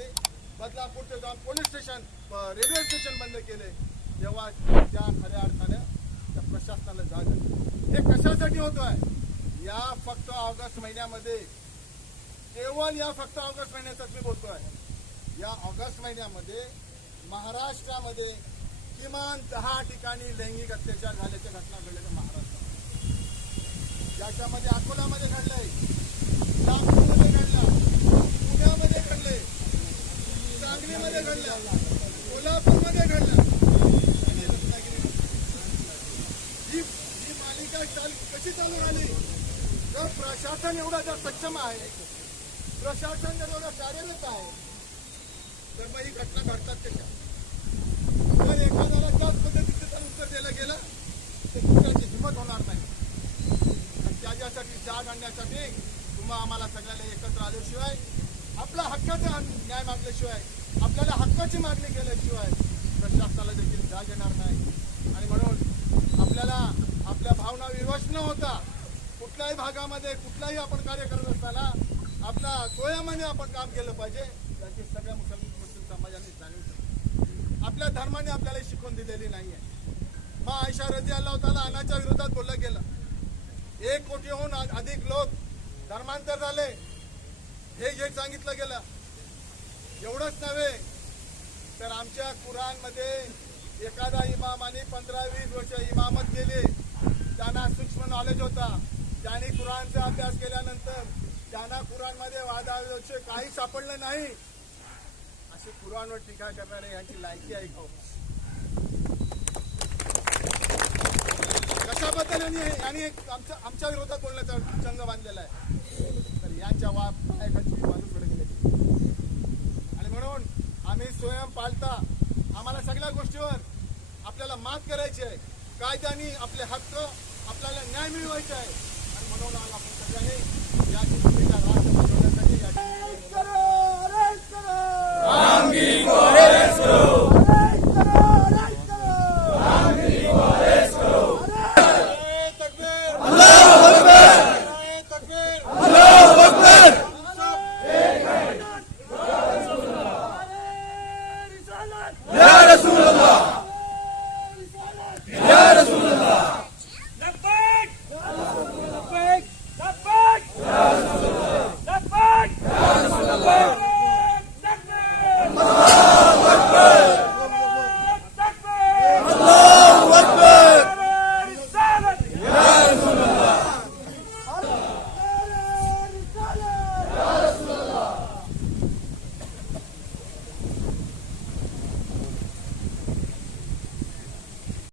घातली, बदलापूरचे जाऊन police station, railway station बंद केले, तेव्हा त्या खऱ्या अर्थानं त्या प्रशासनाला जाग आली. हे कशासाठी होतोय? या फक्त ऑगस्ट महिन्यामध्ये, केवळ या फक्त ऑगस्ट महिन्यातच मी बोलतोय, या ऑगस्ट महिन्यामध्ये महाराष्ट्रामध्ये किमान 10 ठिकाणी लैंगिक अत्याचार झाल्याच्या घटना घडल्या महाराष्ट्रात. ज्याच्यामध्ये अकोलामध्ये घडलंय, नागपूरमध्ये घडलं, पुण्यामध्ये घडले, सांगलीमध्ये घडलं, कोल्हापूरमध्ये घडलं. ही मालिका कशी चालू झाली? जर प्रशासन एवढा जर सक्षम आहे, प्रशासन जर एवढा कार्यरत आहे, तर मग ही घटना घडतात कशा? जर एखाद्याला त्याच पद्धतीचं जर उत्तर दिलं गेलं तर दुसऱ्याची हिंमत होणार नाही. आणि त्याच्यासाठी जाग आणण्यासाठी तुम्हा आम्हाला सगळ्याला एकत्र आल्याशिवाय, आपला हक्काचा न्याय मागल्याशिवाय, आपल्याला हक्काची मागणी केल्याशिवाय प्रशासनाला देखील जाग येणार नाही. आणि म्हणून आपल्याला आपल्या भावना विवश न होता कुठल्याही भागामध्ये कुठलाही आपण कार्य करत असताना आपला सोयामाने आपण काम केलं पाहिजे, याची सगळ्या मुस्लिम समाजाने जाणीव ठेवली. आपल्या धर्माने आपल्याला शिकवून दिलेली नाहीये. मग आयशा रझियल्लाहु ताला अन्हाच्या विरोधात बोललं गेलं. 1 कोटीहून अधिक लोक धर्मांतर झाले, हे सांगितलं गेलं. एवढंच नव्हे तर आमच्या कुराणमध्ये एखादा इमामाने 15-20 वर्ष इमामत केली, त्यांना सूक्ष्म नॉलेज होता, त्यांनी कुराणचा अभ्यास केल्यानंतर त्यांना कुराणमध्ये वादाविवाद काही सापडलं नाही, असे कुराणवर टीका करणारे यांची लायकी आहे का? कशाबद्दल यांनी आमच्या विरोधात बोलण्याचा चंग बांधलेला आहे? तर यांच्या पायाखालची बाजू गेली. आणि म्हणून आम्ही स्वयं पाळता आम्हाला सगळ्या गोष्टीवर आपल्याला मात करायची आहे. कायद्याने आपले हक्क, आपल्याला न्याय मिळवायचा आहे. आणि म्हणून आपण सगळ्यांनी या भूमिका